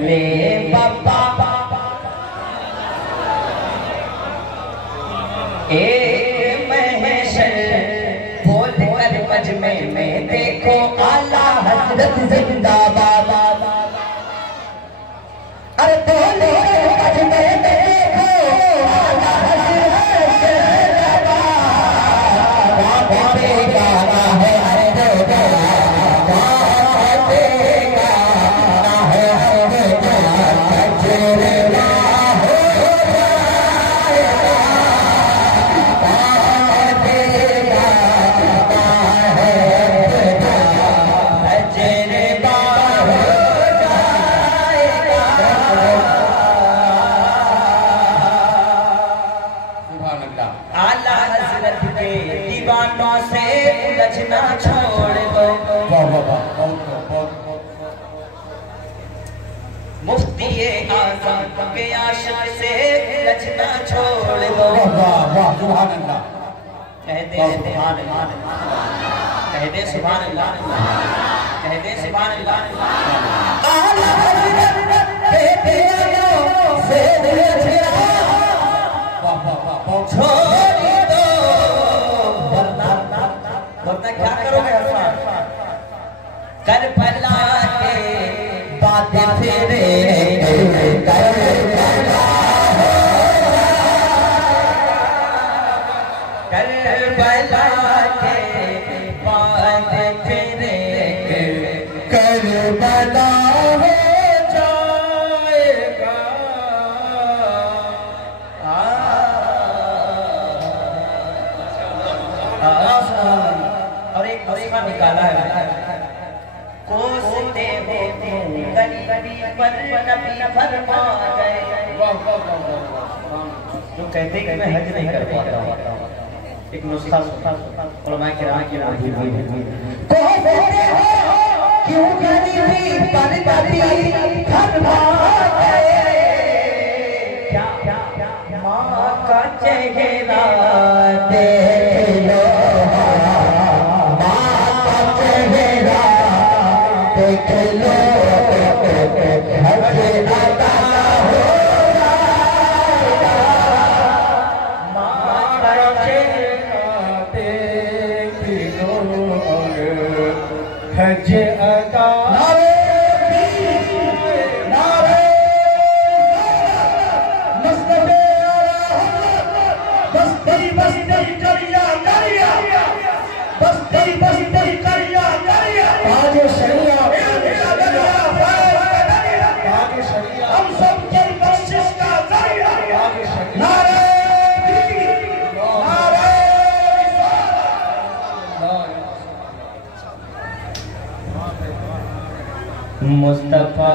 ले बाबा एक महशर बोल कर मजमे में देखो आला हजरत जिंदाबाद। अरे बोल मजमे में देखो आला हजरत छोड़ दो मुफ्ती आज़म के आशिक से लचना छोड़ दो। कह दे सुभान अल्लाह, कह दे सुभान अल्लाह, कह दे सुभान अल्लाह। आला हज़रत के प्यारों से लचना छोड़ दो, वरना क्या करोगे अरफान? करबला के बातें फेरे करबला के बातें फेरे करबला हो जाएगा। और एक नुस्खा निकाला है, कोसते हो गली पर नबी फरमा गए। जो कहते कि मैं हज नहीं कर पाता हूँ, एक नुस्खा उलमा किराम की कोसते हो क्यों गली पर नबी फरमा गए। क्या माँ का चेहरा देख लो, देख लो हज अता होगा। माँ का चेहरा देख लो हज अता। बस्ती बस्ती करिया करिया, बस्ती बस्ती करिया करिया, आज शरिया हम सब के बख्शिश का जरिया। नारे नारे मुस्तफा